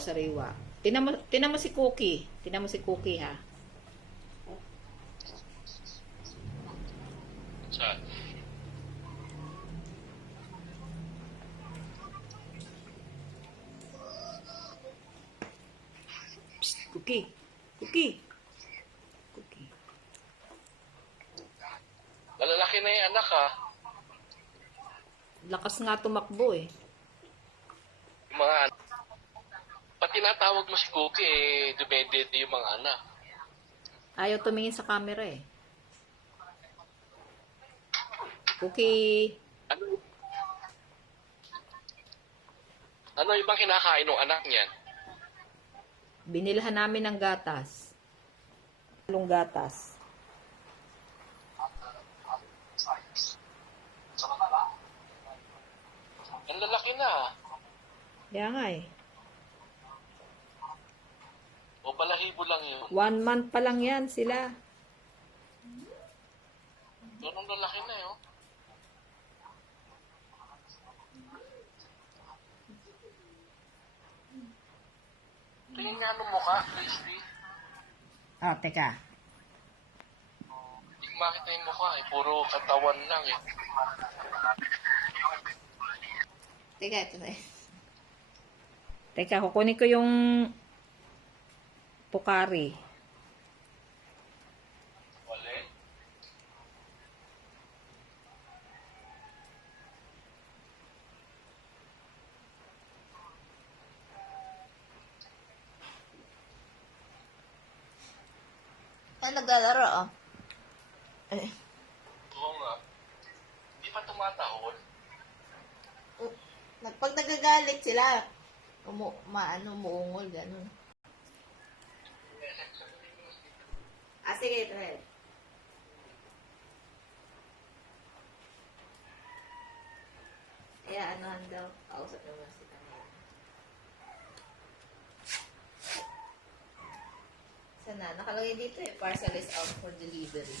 sariwa. Tinan mo si Cookie. Tinan mo si Cookie, ha. Saan? Psst, Cookie. Cookie. Cookie. Malalaki na yung anak ha. Lakas nga tumakbo eh. Yung mga anak. Pag tinatawag mo si Cookie, dumedede yung mga anak. Ayaw tumingin sa camera eh. Cookie. Ano, ano ibang kinakain ng anak niyan? Binilhan namin ng gatas. Halong gatas. Ang lalaki na ha. Kaya nga eh. O balahibo lang yun. 1 month pa lang yan sila. Pero ang lalaki na yun. Tingin nga ng mukha, crispy. Oh, teka. Hindi ko makita yung mukha puro katawan lang eh. Teka, ito na eh. Teka, kukunin ko yung Pocari. Wale. Ay, naglalaro oh. Oo nga. Hindi pa tumatahol. Pag nagagalit sila, umuungol, gano'n. Ah, sige, Trel. Kaya anuhan daw, kausap naman si Tanay. Sana, nakalagay dito eh, parcel is out for delivery.